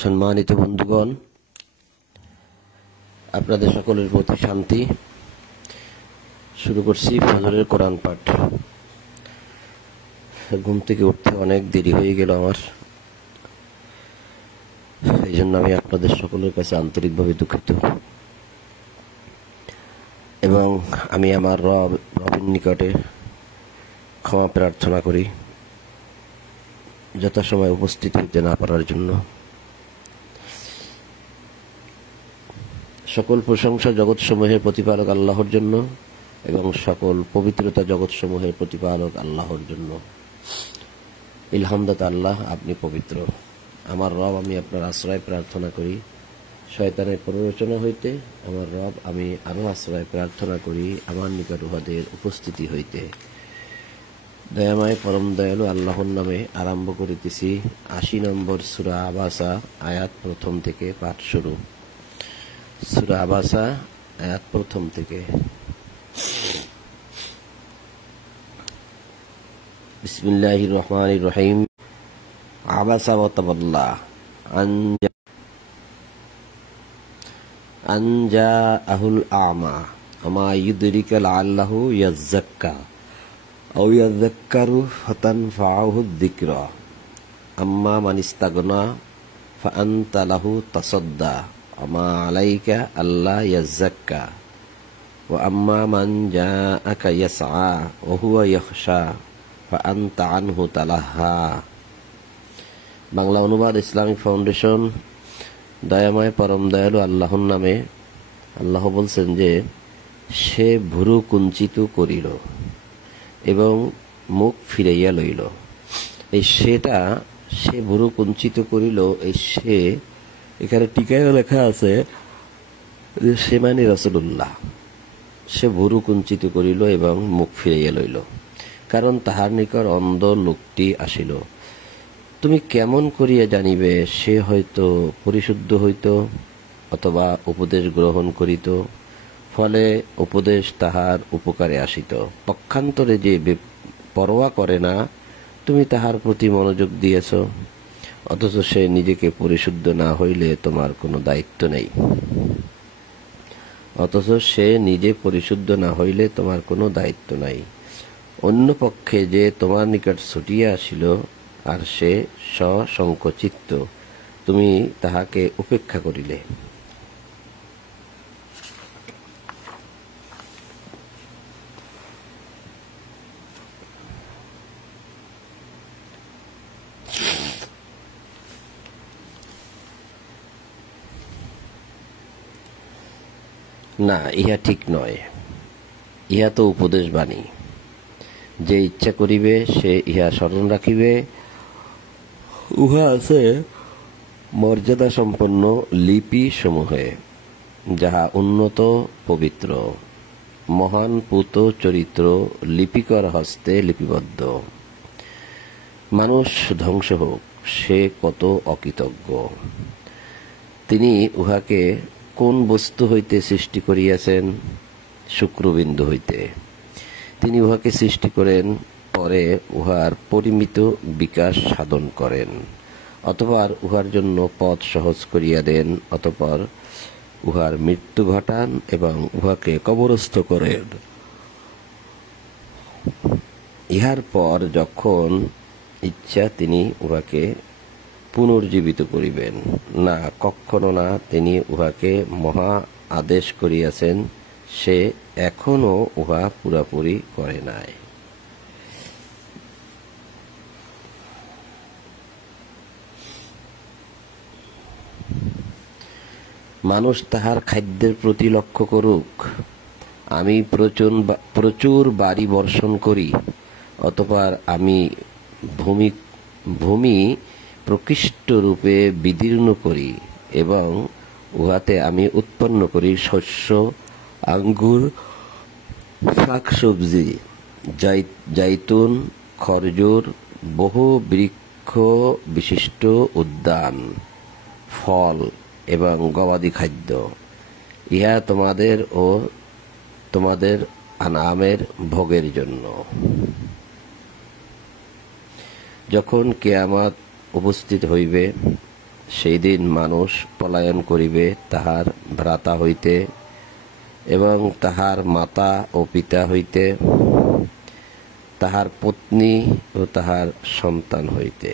সম্মানিত বন্ধুগণ, আপনাদের সকলের প্রতি শান্তি। শুরু করছি ফজরের কোরআন পাঠ। ঘুম থেকে উঠতে অনেক দেরি হয়ে গেল আমার, এই জন্য আমি আপনাদের সকলের কাছে আন্তরিকভাবে দুঃখিত এবং আমি আমার রবের নিকটে ক্ষমা প্রার্থনা করি যথাসময়ে উপস্থিত হতে না পারার জন্য। সকল প্রশংসা জগৎসমূহের প্রতিপালক আল্লাহর জন্য এবং সকল পবিত্রতা জগৎসমূহের প্রতিপালক আল্লাহর জন্য। ইলহামদাতা আল্লাহ, আপনি পবিত্র। আমার রব, আমি আপনার আশ্রয় প্রার্থনা করি শয়তানের প্ররোচনা হইতে। আমার রব, আমি আরো আশ্রয় প্রার্থনা করি আমার নিকট উহাদের উপস্থিতি হইতে। দয়াময় পরম দয়ালু আল্লাহর নামে আরম্ভ করিতেছি ৮০ নম্বর সূরা আবাসা, আয়াত প্রথম থেকে পাঠ শুরু। সূরা আবাসা, আয়াত প্রথম থেকে। বিসমিল্লাহির রহমানির রহিম। আবাসা ওয়া তাওয়াল্লা আন জাআহুল আমা আমা ইউদরিকা লাআল্লাহু ইয়াযাক্কা আও ইয়াযাক্কারু ফাতানফাআহু যিকরা আম্মা মান ইস্তাগনা ফাআনতা লাহু তাসাদ্দা আমা আলাইকা আল্লা ইয়াযাক্কা ওয়া আম্মা মান জাআকা ইয়াসআ ওয়া হুয়া ইয়াখশা ফাআনতা আনহু তালাহা। বাংলা অনুবাদ ইসলামিক ফাউন্ডেশন। দয়াময় পরম দয়ালু আল্লাহর নামে। আল্লাহ বলছেন যে সে ভুরু কুঞ্চিত করিল এবং মুখ ফিরাইয়া লইল। এই সে ভুরু কুঞ্চিত করিল, এই সে এখানে টিকায় লেখা আছে যে সে মানে রাসূলুল্লাহ। সে ভুরু কুঞ্চিত করিল এবং মুখ ফিরাইয়া লইল, কারণ তাহার নিকট অন্ধ লোকটি আসিল। তুমি কেমন করিয়া জানিবে সে হয়তো পরিশুদ্ধ হইত অথবা উপদেশ গ্রহণ করিত, ফলে উপদেশ তাহার উপকারে আসিত। পক্ষান্তরে যে পরোয়া করে না, তুমি তাহার প্রতি মনোযোগ দিয়েছ, অথচ সে নিজেকে পরিশুদ্ধ না হইলে তোমার কোনো দায়িত্ব নেই। অন্য পক্ষে যে তোমার নিকট ছুটিয়া আসিল আর সে সসংকোচিত, তুমি তাহাকে উপেক্ষা করিলে। না, ইহা ঠিক নয়। ইহা তো উপদেশ বাণী। যে ইচ্ছা করিবে সে ইহা স্মরণ রাখিবে। উহা আছে মর্যাদা সম্পন্ন লিপি সমূহে, যাহা উন্নত পবিত্র মহান পূত চরিত্র লিপিকর হস্তে লিপিবদ্ধ। মানুষ ধ্বংস হোক, সে কত অকৃতজ্ঞ। তিনি উহাকে কোন বস্তু হইতে সৃষ্টি করিয়াছেন? শুক্রবিন্দু হইতে। তিনি উহাকে সৃষ্টি করেন, পরে উহার পরিমিত বিকাশ সাধন করেন, অতঃপর উহার জন্য পথ সহজ করিয়া দেন, অতঃপর উহার মৃত্যু ঘটান এবং উহাকে কবরস্থ করেন। ইহার পর যখন ইচ্ছা তিনি উহাকে পুনর্জীবিত করিবেন। না, কখনো না। তিনি উহাকে মহা আদেশ করিয়াছেন, সে এখনো উহা পুরাপুরি করে নাই। মানুষ তাহার খাদ্যের প্রতি লক্ষ্য করুক। আমি প্রচুর বাড়ি বর্ষণ করি, অতঃপর আমি ভূমি প্রকৃষ্ট রূপে বিদীর্ণ করি এবং উহাতে আমি উৎপন্ন করি শস্য, আঙ্গুর, শাকসবজি, জাইতুন, খরজুর, বহু বৃক্ষ বিশিষ্ট উদ্যান, ফল এবং গবাদি খাদ্য। ইহা তোমাদের ও তোমাদের আনামের ভোগের জন্য। যখন কিয়ামত উপস্থিত হইবে সেই দিন মানুষ পলায়ন করিবে তাহার ভ্রাতা হইতে এবং তাহার মাতা ও পিতা হইতে, তাহার পত্নী ও তাহার সন্তান হইতে।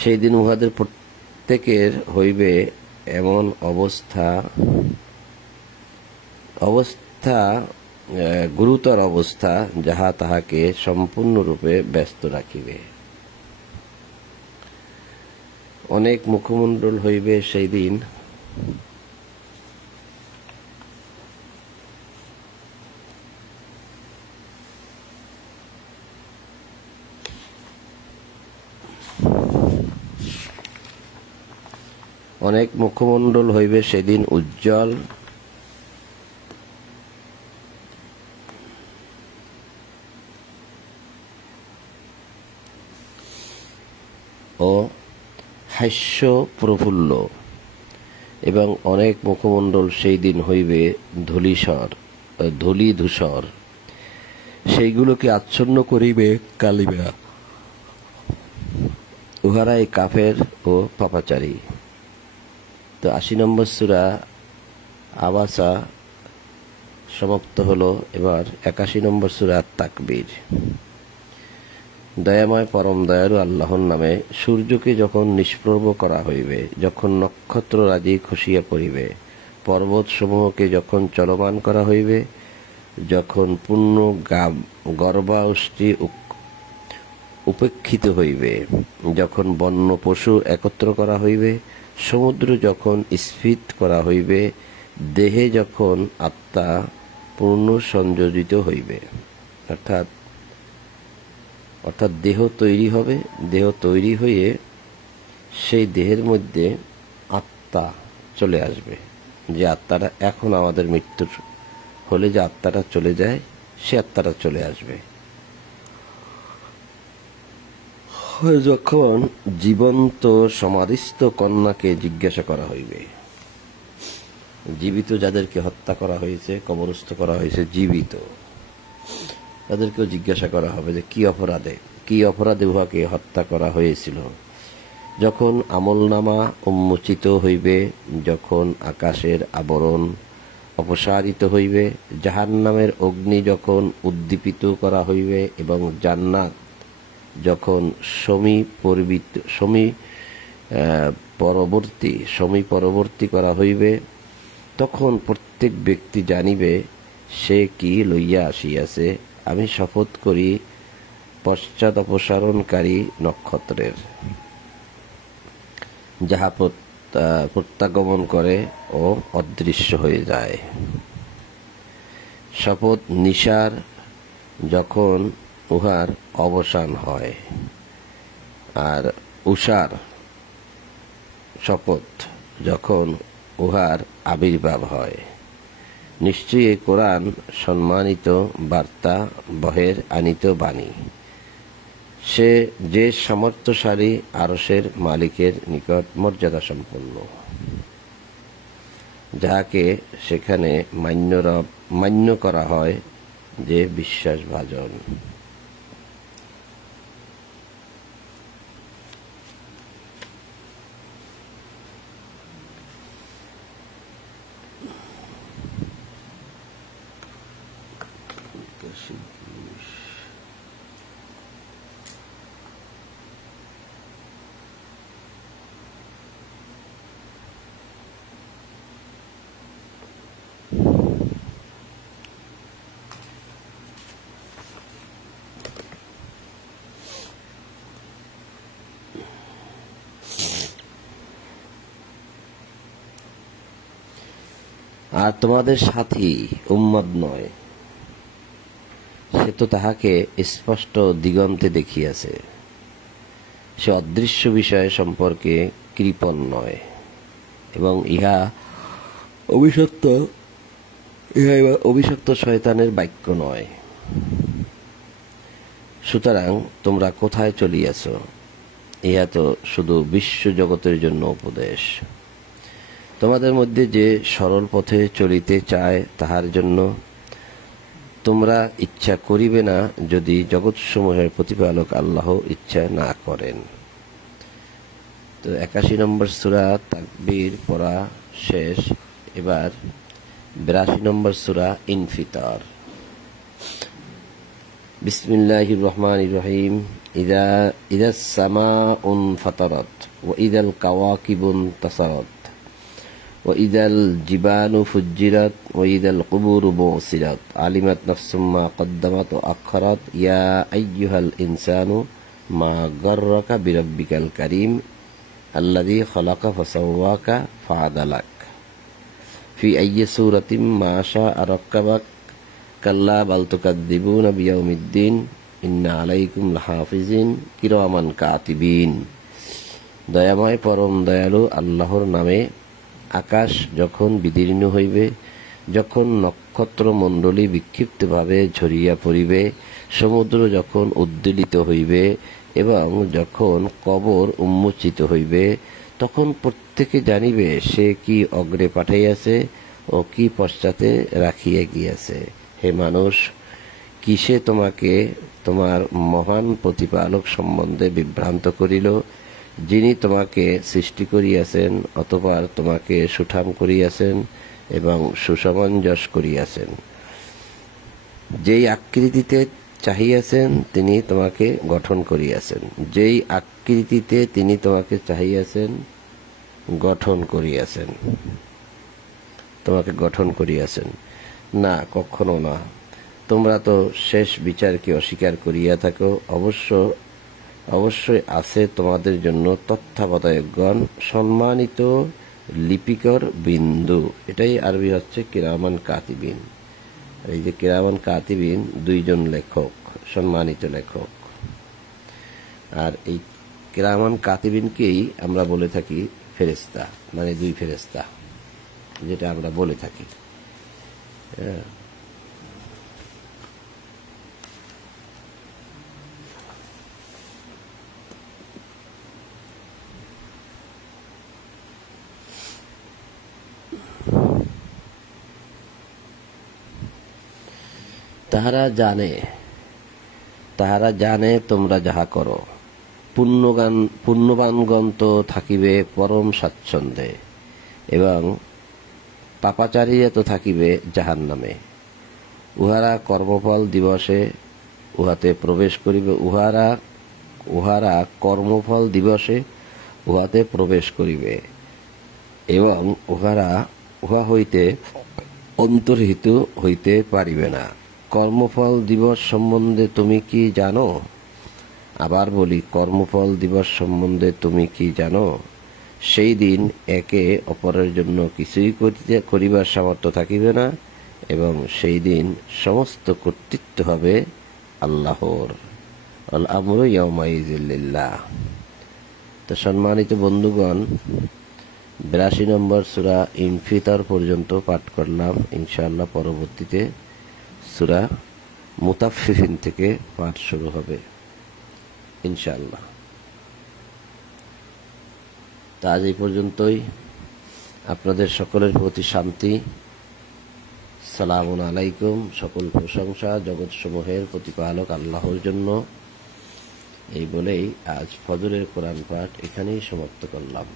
সেই দিন উহাদের প্রত্যেকের হইবে এমন অবস্থা গুরুতর অবস্থা, যাহা তাহাকে সম্পূর্ণরূপে ব্যস্ত রাখিবে। অনেক মুখমণ্ডল হইবে সেই দিন, অনেক মুখমণ্ডল হইবে সেদিন উজ্জ্বল ও হাস্য প্রফুল্ল, এবং অনেক মুখমণ্ডল সেই দিন হইবে ধূলিধূসর, সেইগুলোকে আচ্ছন্ন করিবে কালিমা। উহারাই কাফের ও পাপাচারী। তো ৮০ নম্বর সূরা আবাসা সমাপ্ত হলো। এবার ৮১ নম্বর সূরা তাকবীর। দয়াময় পরম দয়ালু আল্লাহর নামে। সূর্যকে যখন নিষ্প্রভ করা হইবে, যখন নক্ষত্র রাজি খসিয়া পড়িবে, পর্বত সমূহকে যখন চলমান করা হইবে, যখন পূর্ণ গর্ভাবস্থি উপেক্ষিত হইবে, যখন বন্য পশু একত্র করা হইবে, সমুদ্র যখন স্ফীত করা হইবে, দেহে যখন আত্মা পূর্ণ সংযোজিত হইবে, অর্থাৎ দেহ তৈরি হবে। দেহ তৈরি হয়ে সেই দেহের মধ্যে আত্মা চলে আসবে। যে আত্মাটা এখন আমাদের মৃত্যুর হলে যে আত্মাটা চলে যায়, সে আত্মাটা চলে আসবে। যখন জীবন্ত সমাধিস্থ কন্যাকে জিজ্ঞাসা করা হইবে, জীবিত যাদেরকে হত্যা করা হয়েছে, কবরস্থ করা হয়েছে, জীবিত তাদেরকেও জিজ্ঞাসা করা হবে যে কি অপরাধে উহাকে হত্যা করা হয়েছিল। যখন আমলনামা উন্মোচিত হইবে, যখন আকাশের আবরণ অপসারিত হইবে, জাহান্নামের অগ্নি যখন উদ্দীপিত করা হইবে এবং জান্নাত যখন সমী পরবর্তী করা হইবে, তখন প্রত্যেক ব্যক্তি জানিবে সে কি লইয়া আসিয়াছে। আমি শপথ করি পশ্চাৎ অপসারণকারী নক্ষত্রের, যাহা প্রত্যাগমন করে ও অদৃশ্য হয়ে যায়। শপথ নিশার যখন উহার অবসান হয়, আর উষার শপথ যখন উহার আবির্ভাব হয়। নিশ্চয়ই এই কোরআন সম্মানিত বার্তা বহের আনিত বাণী। সে যে সামর্থ্যশালী আরশের মালিকের নিকট মর্যাদা সম্পন্ন, যাহাকে সেখানে মান্য করা হয় যে বিশ্বাসভাজন। আর তোমাদের সাথী উম্মত নয়, সে তো তাহাকে স্পষ্ট দিগন্তে দেখিয়াছে। সে অদৃশ্য বিষয় সম্পর্কে কৃপণ নয়, এবং ইহা অভিশপ্ত শয়তানের বাক্য নয়। সুতরাং তোমরা কোথায় চলিয়াছ? ইহা তো শুধু বিশ্ব জগতের জন্য উপদেশ। তোমাদের মধ্যে যে সরল পথে চলিতে চায়, তাহার জন্য তোমরা ইচ্ছা করিবে না যদি জগৎসমূহের প্রতিপালক আল্লাহ ইচ্ছা না করেন। তো 81 নম্বর সূরা তাকবীর পড়া শেষ। এবার 82 নম্বর সূরা ইনফিতার। বিসমিল্লাহির রহমানির রহিম। ইদাস সামাউন ফাতারাত ওয়া ইদাল কাওয়াকিবুন তাসারাত ওয়া ইদাল জিবালু ফুজ্জিরাত ওয়া ইদাল কুবুরু বুসিরাত আলিমাত নাফসুম মা কদ্দামাত ওয়া আখখারাত ইয়া আইয়ুহাল ইনসানু মা গাররাকা বিরাব্বিকাল কারীম আল্লাযী খালাকা ফাসাওয়াকা ফাআদালাক ফি আইয়ি সূরাতিম মা শাআ রাক্কাবাক কাল্লা বাল তুকাদ্দিবুনা বিয়াউমিদ্দিন ইন্না আলাইকুম লাহাফিজিন কিরামান কাতিবিন। দয়াময় পরম দয়ালু আল্লাহর নামে। আকাশ যখন বিদীর্ণ হইবে, যখন নক্ষত্রমণ্ডলী বিক্ষিপ্তভাবে ঝরিয়া পড়িবে, সমুদ্র যখন উদ্বেলিত হইবে এবং যখন কবর উন্মোচিত হইবে, তখন প্রত্যেকে জানিবে সে কি অগ্রে পাঠাইয়াছে ও কি পশ্চাতে রাখিয়া গিয়াছে। হে মানুষ, কিসে তোমাকে তোমার মহান প্রতিপালক সম্বন্ধে বিভ্রান্ত করিল, যিনি তোমাকে সৃষ্টি করিয়াছেন, অতঃপর তোমাকে সুঠাম করিয়াছেন এবং সুসমঞ্জস করিয়াছেন। যেই আকৃতিতে চাহিয়াছেন তিনি তোমাকে গঠন করিয়াছেন, যেই আকৃতিতে তিনি তোমাকে চাহিয়াছেন গঠন করিয়াছেন, তোমাকে গঠন করিয়াছেন। না, কখনো না। তোমরা তো শেষ বিচারকে অস্বীকার করিয়া থাকো। অবশ্যই আছে তোমাদের জন্য তত্ত্বাবধায়কগণ, সম্মানিত লিপিকর বিন্দু। এটাই আরবি হচ্ছে কিরামান কাতিবিন। এই যে কিরামান কাতিবিন, দুইজন লেখক, সম্মানিত লেখক। আর এই কিরামান কাতিবিনকেই আমরা বলে থাকি ফেরেশতা, মানে দুই ফেরেশতা, যেটা আমরা বলে থাকি। তাহারা জানে তোমরা যাহা করো। পুণ্যবানগণ তো থাকিবে পরম স্বাচ্ছন্দ্যে এবং পাপাচারীরা তো থাকিবে জাহান্নামে। উহারা কর্মফল দিবসে উহাতে প্রবেশ করিবে, উহারা কর্মফল দিবসে উহাতে প্রবেশ করিবে এবং উহা হইতে অন্তর্হিত হইতে পারিবে না। কর্মফল দিবস সম্বন্ধে তুমি কি জানো? আবার বলি, কর্মফল দিবস সম্বন্ধে তুমি কি জানো? সেই দিন একে অপরের জন্য কিছুই করিবার সামর্থ্য থাকিবে না এবং সেই দিন সমস্ত কর্তৃত্ব হবে আল্লাহর। আল আমরু ইয়াউমাইযিন লিল্লাহ। তো সম্মানিত বন্ধুগণ, 82 নম্বর সূরা ইনফিতার পর্যন্ত পাঠ করলাম। ইনশাআল্লাহ পরবর্তীতে সূরা মুতাফফিফিন থেকে পাঠ শুরু হবে ইনশাআল্লাহ। তা আজ এই পর্যন্তই। আপনাদের সকলের প্রতি শান্তি। সালামুন আলাইকুম। সকল প্রশংসা জগৎসমূহের প্রতিপালক আল্লাহর জন্য। এই বলেই আজ ফজরের কোরআন পাঠ এখানেই সমাপ্ত করলাম।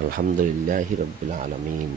আলহামদুলিল্লাহি রাব্বিল আলামিন।